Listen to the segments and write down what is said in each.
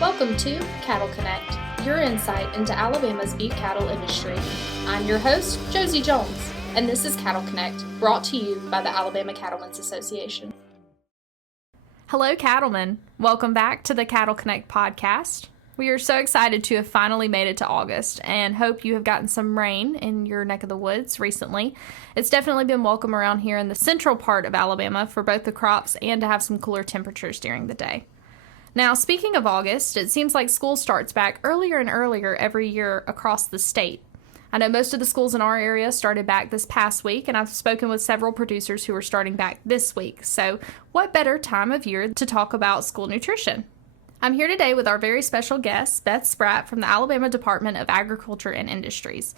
Welcome to Cattle Connect, your insight into Alabama's beef cattle industry. I'm your host, Josie Jones, and this is Cattle Connect, brought to you by the Alabama Cattlemen's Association. Hello, cattlemen. Welcome back to the Cattle Connect podcast. We are so excited to have finally made it to August and hope you have gotten some rain in your neck of the woods recently. It's definitely been welcome around here in the central part of Alabama for both the crops and to have some cooler temperatures during the day. Now, speaking of August, it seems like school starts back earlier and earlier every year across the state. I know most of the schools in our area started back this past week, and I've spoken with several producers who are starting back this week. So what better time of year to talk about school nutrition? I'm here today with our very special guest, Beth Spratt from the Alabama Department of Agriculture and Industries.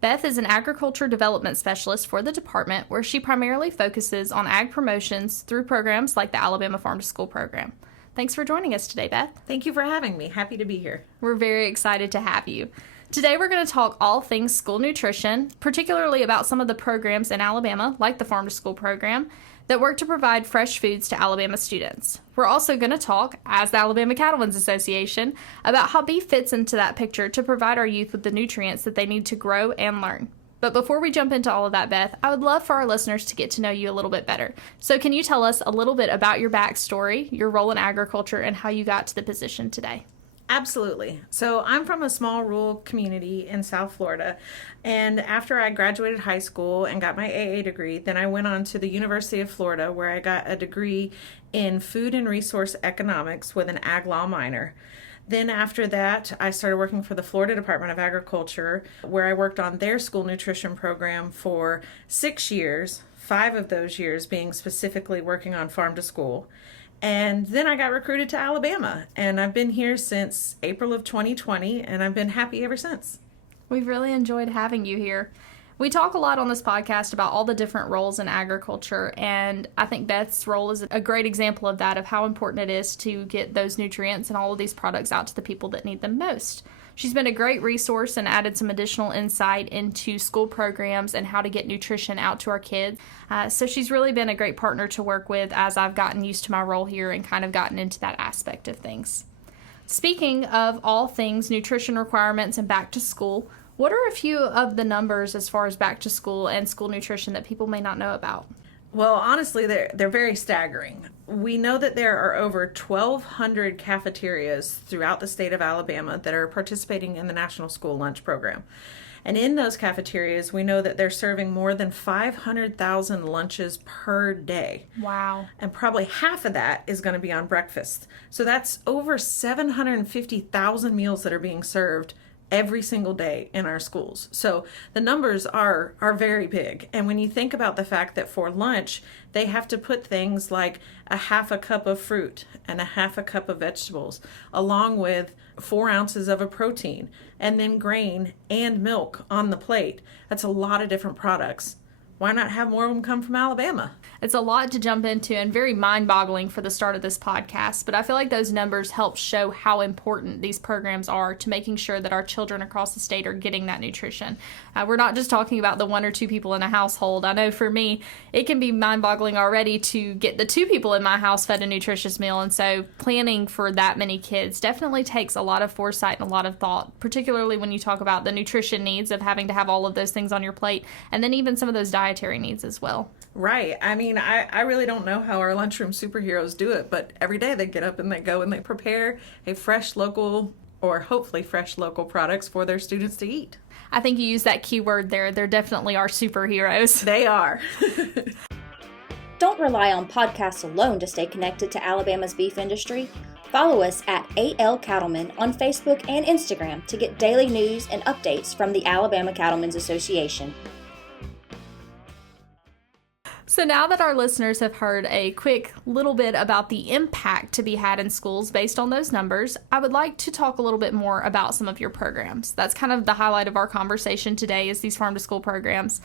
Beth is an agriculture development specialist for the department, where she primarily focuses on ag promotions through programs like the Alabama Farm to School program. Thanks for joining us today, Beth. Thank you for having me. Happy to be here. We're very excited to have you. Today we're going to talk all things school nutrition, particularly about some of the programs in Alabama, like the Farm to School program, that work to provide fresh foods to Alabama students. We're also going to talk, as the Alabama Cattlemen's Association, about how beef fits into that picture to provide our youth with the nutrients that they need to grow and learn. But before we jump into all of that, Beth, I would love for our listeners to get to know you a little bit better. So can you tell us a little bit about your backstory, your role in agriculture, and how you got to the position today? Absolutely. So I'm from a small rural community in South Florida, and after I graduated high school and got my AA degree, then I went on to the University of Florida, where I got a degree in food and resource economics with an ag law minor. Then after that, I started working for the Florida Department of Agriculture, where I worked on their school nutrition program for 6 years, 5 of those years being specifically working on farm to school. And then I got recruited to Alabama, and I've been here since April of 2020, and I've been happy ever since. We've really enjoyed having you here. We talk a lot on this podcast about all the different roles in agriculture, and I think Beth's role is a great example of that, of how important it is to get those nutrients and all of these products out to the people that need them most. She's been a great resource and added some additional insight into school programs and how to get nutrition out to our kids. So she's really been a great partner to work with as I've gotten used to my role here and kind of gotten into that aspect of things. Speaking of all things nutrition requirements and back to school, what are a few of the numbers as far as back to school and school nutrition that people may not know about? Well, honestly, they're very staggering. We know that there are over 1,200 cafeterias throughout the state of Alabama that are participating in the National School Lunch Program. And in those cafeterias, we know that they're serving more than 500,000 lunches per day. Wow. And probably half of that is going to be on breakfast. So that's over 750,000 meals that are being served every single day in our schools. So the numbers are very big. And when you think about the fact that for lunch, they have to put things like a half a cup of fruit and a half a cup of vegetables, along with 4 ounces of a protein, and then grain and milk on the plate. That's a lot of different products. Why not have more of them come from Alabama? It's a lot to jump into and very mind-boggling for the start of this podcast, but I feel like those numbers help show how important these programs are to making sure that our children across the state are getting that nutrition. We're not just talking about the 1 or 2 people in a household. I know for me, it can be mind-boggling already to get the 2 people in my house fed a nutritious meal, and so planning for that many kids definitely takes a lot of foresight and a lot of thought, particularly when you talk about the nutrition needs of having to have all of those things on your plate, and then even some of those dietary needs as well. Right. I mean, I really don't know how our lunchroom superheroes do it, but every day they get up and they go and they prepare a fresh local, or hopefully fresh local products for their students to eat. I think you used that key word there. They're definitely our superheroes. They are. Don't rely on podcasts alone to stay connected to Alabama's beef industry. Follow us at AL Cattlemen on Facebook and Instagram to get daily news and updates from the Alabama Cattlemen's Association. So now that our listeners have heard a quick little bit about the impact to be had in schools based on those numbers, I would like to talk a little bit more about some of your programs. That's kind of the highlight of our conversation today, is these farm to school programs.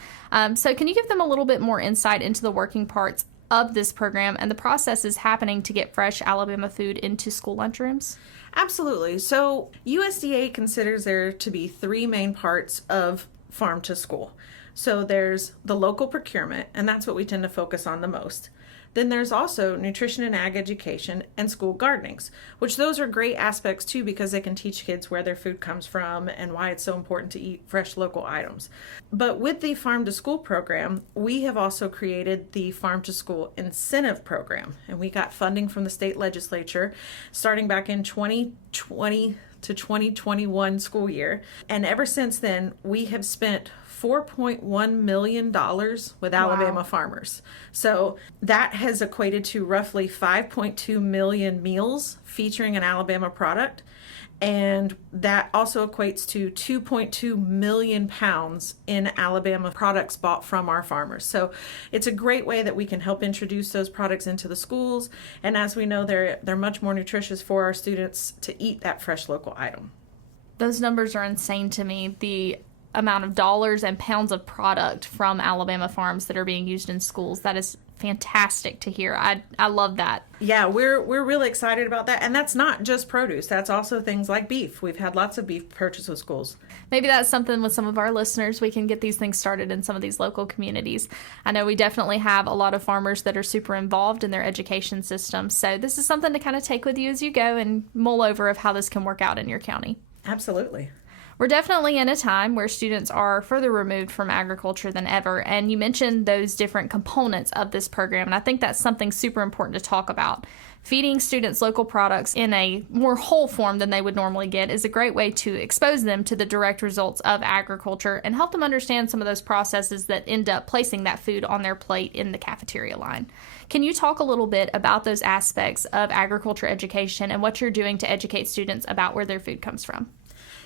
So can you give them a little bit more insight into the working parts of this program and the processes happening to get fresh Alabama food into school lunchrooms? Absolutely. So USDA considers there to be 3 main parts of farm to school. So there's the local procurement, and that's what we tend to focus on the most. Then there's also nutrition and ag education and school gardenings, which those are great aspects too because they can teach kids where their food comes from and why it's so important to eat fresh local items. But with the Farm to School program, we have also created the Farm to School Incentive Program, and we got funding from the state legislature starting back in 2020 to 2021 school year. And ever since then, we have spent $4.1 million with Alabama farmers. So that has equated to roughly 5.2 million meals featuring an Alabama product. And that also equates to 2.2 million pounds in Alabama products bought from our farmers. So it's a great way that we can help introduce those products into the schools. And as we know, they're much more nutritious for our students to eat that fresh local item. Those numbers are insane to me. The amount of dollars and pounds of product from Alabama farms that are being used in schools. That is fantastic to hear. I love that. Yeah, we're really excited about that. And that's not just produce. That's also things like beef. We've had lots of beef purchased with schools. Maybe that's something with some of our listeners. We can get these things started in some of these local communities. I know we definitely have a lot of farmers that are super involved in their education system. So this is something to kind of take with you as you go and mull over of how this can work out in your county. Absolutely. We're definitely in a time where students are further removed from agriculture than ever, and you mentioned those different components of this program, and I think that's something super important to talk about. Feeding students local products in a more whole form than they would normally get is a great way to expose them to the direct results of agriculture and help them understand some of those processes that end up placing that food on their plate in the cafeteria line. Can you talk a little bit about those aspects of agriculture education and what you're doing to educate students about where their food comes from?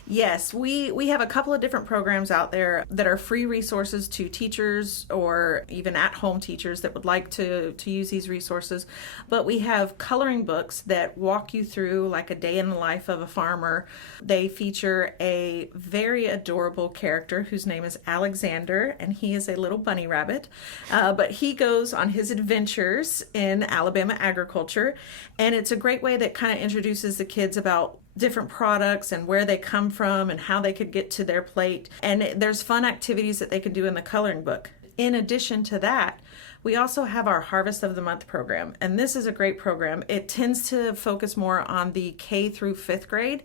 Yes, we have a couple of different programs out there that are free resources to teachers or even at-home teachers that would like to use these resources. But we have coloring books that walk you through like a day in the life of a farmer. They feature a very adorable character whose name is Alexander, and he is a little bunny rabbit. But he goes on his adventures in Alabama agriculture, and it's a great way that kind of introduces the kids about different products and where they come from and how they could get to their plate. And there's fun activities that they can do in the coloring book. In addition to that, we also have our Harvest of the Month program. And this is a great program. It tends to focus more on the K through 5th grade.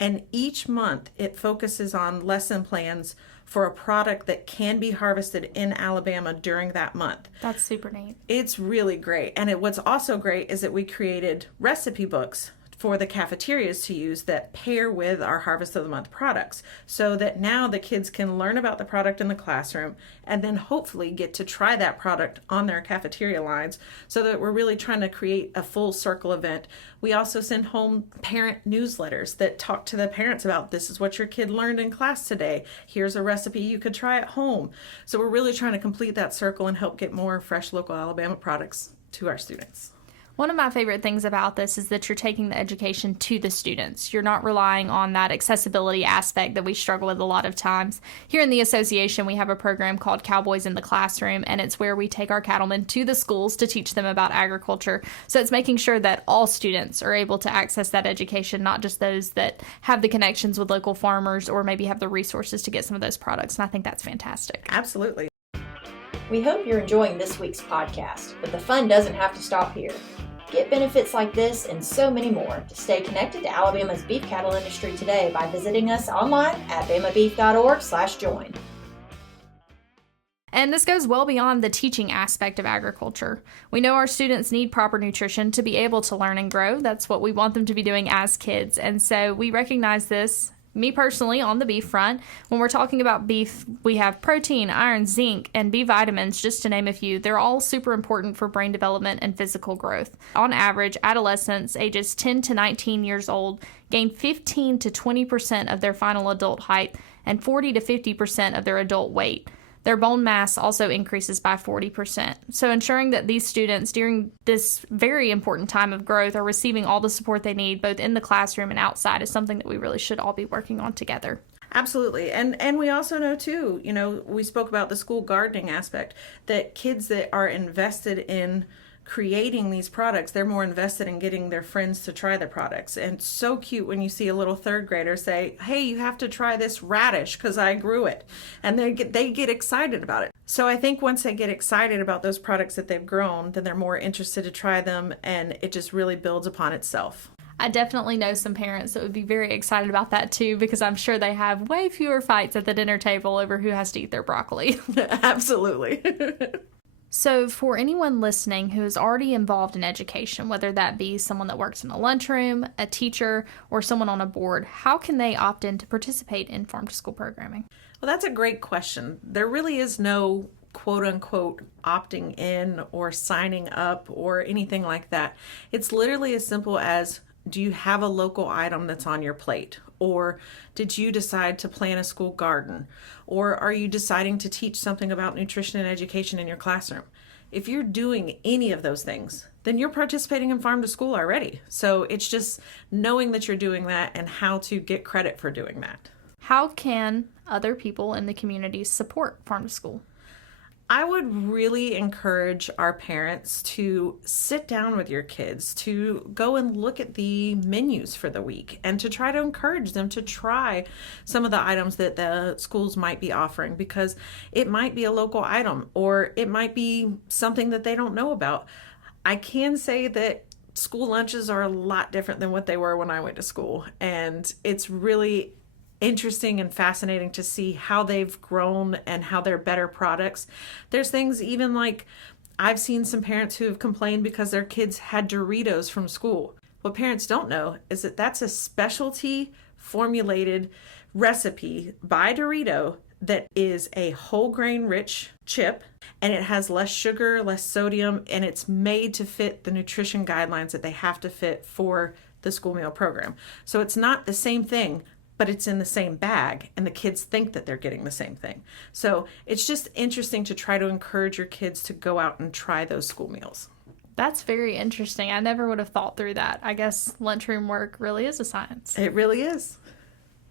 And each month it focuses on lesson plans for a product that can be harvested in Alabama during that month. That's super neat. It's really great. And what's also great is that we created recipe books for the cafeterias to use that pair with our Harvest of the Month products, so that now the kids can learn about the product in the classroom and then hopefully get to try that product on their cafeteria lines, so that we're really trying to create a full circle event. We also send home parent newsletters that talk to the parents about, this is what your kid learned in class today. Here's a recipe you could try at home. So we're really trying to complete that circle and help get more fresh local Alabama products to our students. One of my favorite things about this is that you're taking the education to the students. You're not relying on that accessibility aspect that we struggle with a lot of times. Here in the association, we have a program called Cowboys in the Classroom, and it's where we take our cattlemen to the schools to teach them about agriculture. So it's making sure that all students are able to access that education, not just those that have the connections with local farmers or maybe have the resources to get some of those products. And I think that's fantastic. Absolutely. We hope you're enjoying this week's podcast, but the fun doesn't have to stop here. Get benefits like this and so many more to stay connected to Alabama's beef cattle industry today by visiting us online at bamabeef.org/join. And this goes well beyond the teaching aspect of agriculture. We know our students need proper nutrition to be able to learn and grow. That's what we want them to be doing as kids. And so we recognize this. Me personally, on the beef front, when we're talking about beef, we have protein, iron, zinc, and B vitamins, just to name a few. They're all super important for brain development and physical growth. On average, adolescents ages 10 to 19 years old gain 15 to 20% of their final adult height and 40 to 50% of their adult weight. Their bone mass also increases by 40%. So ensuring that these students during this very important time of growth are receiving all the support they need, both in the classroom and outside, is something that we really should all be working on together. Absolutely. And we also know too, we spoke about the school gardening aspect, that kids that are invested in creating these products, they're more invested in getting their friends to try the products. And it's so cute when you see a little third grader say, hey, you have to try this radish because I grew it. And they get excited about it. So I think once they get excited about those products that they've grown, then they're more interested to try them, and it just really builds upon itself. I definitely know some parents that would be very excited about that too, because I'm sure they have way fewer fights at the dinner table over who has to eat their broccoli. Absolutely. So for anyone listening who is already involved in education, whether that be someone that works in a lunchroom, a teacher, or someone on a board, how can they opt in to participate in farm to school programming? Well, that's a great question. There really is no quote unquote opting in or signing up or anything like that. It's literally as simple as, do you have a local item that's on your plate? Or did you decide to plant a school garden? Or are you deciding to teach something about nutrition and education in your classroom? If you're doing any of those things, then you're participating in farm to school already. So it's just knowing that you're doing that and how to get credit for doing that. How can other people in the community support farm to school? I would really encourage our parents to sit down with your kids, to go and look at the menus for the week, and to try to encourage them to try some of the items that the schools might be offering, because it might be a local item or it might be something that they don't know about. I can say that school lunches are a lot different than what they were when I went to school, and it's really interesting and fascinating to see how they've grown and how they're better products. There's things even like, I've seen some parents who have complained because their kids had Doritos from school. What parents don't know is that that's a specialty formulated recipe by Dorito that is a whole grain rich chip, and it has less sugar, less sodium, and it's made to fit the nutrition guidelines that they have to fit for the school meal program. So it's not the same thing, but it's in the same bag, and the kids think that they're getting the same thing. So it's just interesting to try to encourage your kids to go out and try those school meals. That's very interesting. I never would have thought through that. I guess lunchroom work really is a science. It really is.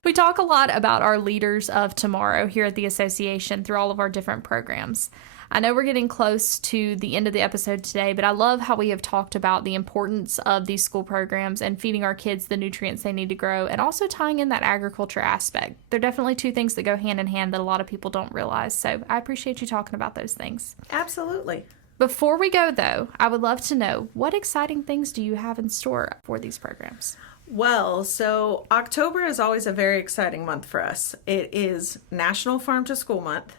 We talk a lot about our leaders of tomorrow here at the association through all of our different programs. I know we're getting close to the end of the episode today, but I love how we have talked about the importance of these school programs and feeding our kids the nutrients they need to grow, and also tying in that agriculture aspect. They're definitely two things that go hand in hand that a lot of people don't realize, so I appreciate you talking about those things. Absolutely. Before we go, though, I would love to know, what exciting things do you have in store for these programs? Well, so October is always a very exciting month for us. It is National Farm to School Month.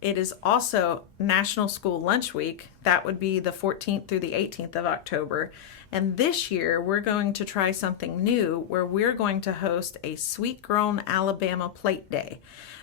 It is also National School Lunch Week. That would be the 14th through the 18th of October. And this year, we're going to try something new where we're going to host a Sweet Grown Alabama Plate Day,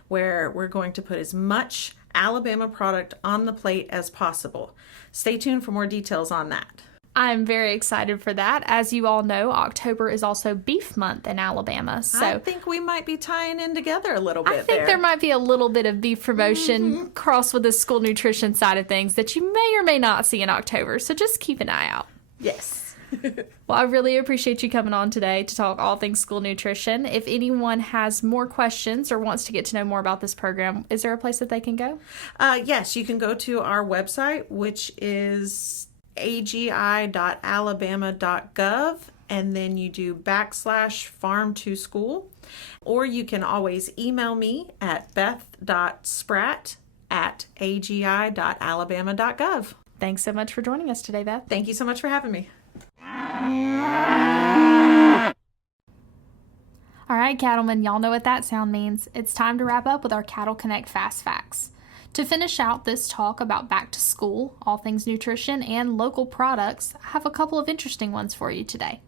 where we're going to put as much Alabama product on the plate as possible. Stay tuned for more details on that. I'm very excited for that. As you all know, October is also Beef Month in Alabama. So I think we might be tying in together a little bit. I think there might be a little bit of beef promotion crossed with the school nutrition side of things that you may or may not see in October. So just keep an eye out. Yes. Well, I really appreciate you coming on today to talk all things school nutrition. If anyone has more questions or wants to get to know more about this program, is there a place that they can go? Yes, you can go to our website, which is agi.alabama.gov, and then you do /farm2school, or you can always email me at beth.spratt@agi.alabama.gov. Thanks so much for joining us today, Beth. Thank you so much for having me. All right, cattlemen, y'all know what that sound means. It's time to wrap up with our Cattle Connect Fast Facts. To finish out this talk about back to school, all things nutrition, and local products, I have a couple of interesting ones for you today.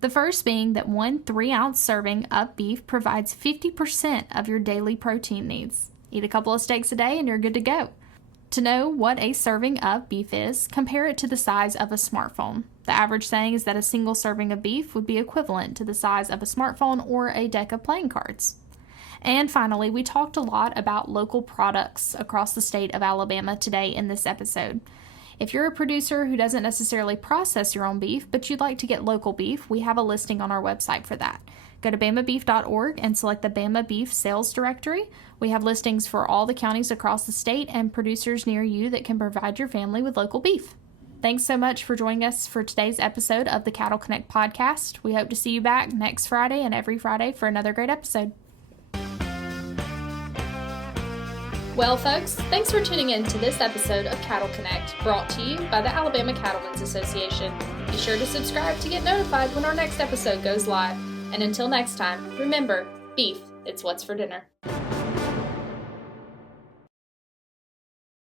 The first being that one 3-ounce serving of beef provides 50% of your daily protein needs. Eat a couple of steaks a day and you're good to go. To know what a serving of beef is, compare it to the size of a smartphone. The average saying is that a single serving of beef would be equivalent to the size of a smartphone or a deck of playing cards. And finally, we talked a lot about local products across the state of Alabama today in this episode. If you're a producer who doesn't necessarily process your own beef, but you'd like to get local beef, we have a listing on our website for that. Go to bamabeef.org and select the Bama Beef Sales Directory. We have listings for all the counties across the state and producers near you that can provide your family with local beef. Thanks so much for joining us for today's episode of the Cattle Connect podcast. We hope to see you back next Friday and every Friday for another great episode. Well, folks, thanks for tuning in to this episode of Cattle Connect, brought to you by the Alabama Cattlemen's Association. Be sure to subscribe to get notified when our next episode goes live. And until next time, remember, beef, it's what's for dinner.